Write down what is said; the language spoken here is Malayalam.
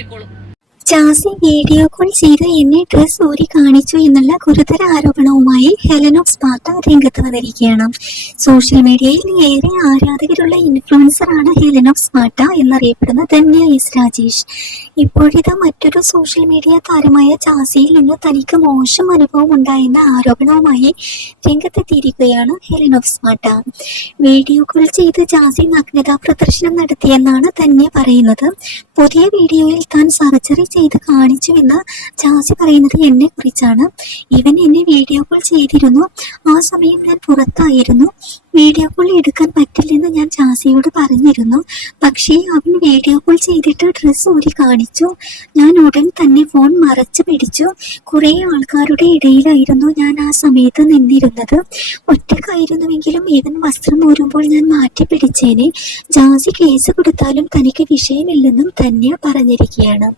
പോയിക്കോളും. ജാസി വീഡിയോ കോൾ ചെയ്ത് എന്നെ ഡ്രസ് ഊരി കാണിച്ചു എന്നുള്ള ഗുരുതര ആരോപണവുമായി ഹെലൻ ഓഫ് സ്പാർട്ട രംഗത്ത് വന്നിരിക്കുകയാണ്. സോഷ്യൽ മീഡിയയിൽ ഏറെ ആരാധകരുള്ള ഇൻഫ്ലുവൻസറാണ് ഹെലൻ ഓഫ് സ്പാർട്ട എന്നറിയപ്പെടുന്ന ധന്യ എസ് രാജേഷ്. ഇപ്പോഴിത് മറ്റൊരു സോഷ്യൽ മീഡിയ താരമായ ജാസിയിൽ നിന്ന് തനിക്ക് മോശം അനുഭവം ഉണ്ടായെന്ന ആരോപണവുമായി രംഗത്തെത്തിയിരിക്കുകയാണ് Helen of Sparta. Video call ചെയ്ത് ജാസി നഗ്നതാ പ്രദർശനം നടത്തിയെന്നാണ് ധന്യ പറയുന്നത്. പുതിയ വീഡിയോയിൽ താൻ സർജറി ചെയ്ത് കാണിച്ചുവെന്ന് ജാസി പറയുന്നത് എന്നെ കുറിച്ചാണ്. ഇവൻ എന്നെ വീഡിയോ കോൾ ചെയ്തിരുന്നു. ആ സമയം ഞാൻ പുറത്തായിരുന്നു. വീഡിയോ കോൾ എടുക്കാൻ പറ്റില്ലെന്ന് ഞാൻ ജാസിയോട് പറഞ്ഞിരുന്നു. പക്ഷേ അവൻ വീഡിയോ കോൾ ചെയ്തിട്ട് ഡ്രസ്സ് ഊരി കാണിച്ചു. ഞാൻ ഉടൻ തന്നെ ഫോൺ മറച്ചു പിടിച്ചു. കുറെ ആൾക്കാരുടെ ഇടയിലായിരുന്നു ഞാൻ ആ സമയത്ത് നിന്നിരുന്നത്. ഒറ്റക്കായിരുന്നുവെങ്കിലും ഇവൻ വസ്ത്രം ഊരുമ്പോൾ ഞാൻ മാറ്റി പിടിച്ചേനെ. ജാസി കേസ് കൊടുത്താലും തനിക്ക് വിഷയമില്ലെന്നും തന്നെ പറഞ്ഞിരിക്കുകയാണ്.